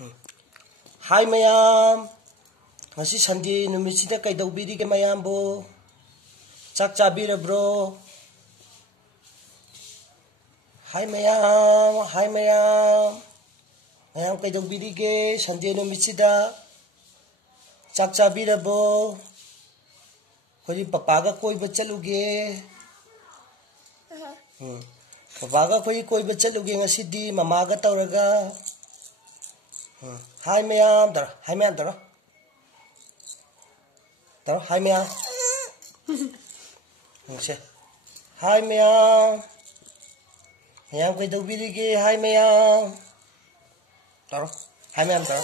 Hi mayam, ngasi Sunday numisida keidwbirige mayam bo. Chak chabirabro. Hi mayam, mayam keidwbirige Sunday numisida. Chak chabirabo. Koi papaga koiba chatlukhige. Papaga koiba chatlukhige ngasidi mamaga tawraga. Hi mayam, tara. Hi mayam, tara. Tara, hi mayam. Hi mayam. Mayam keidwbirige, hi mayam. Tara, hi mayam, tara.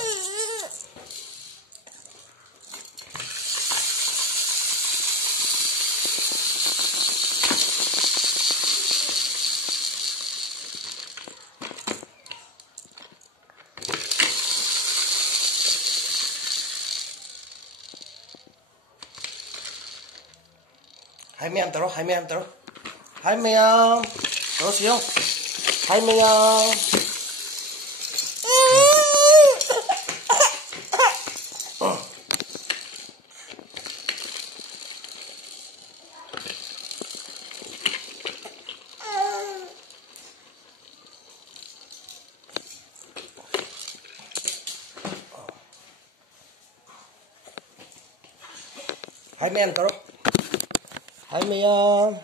Hai mẹ em tao, hai mẹ em tao, hai mẹ em, tao xíu, hai mẹ em, hai mẹ em tao, hai mẹ em.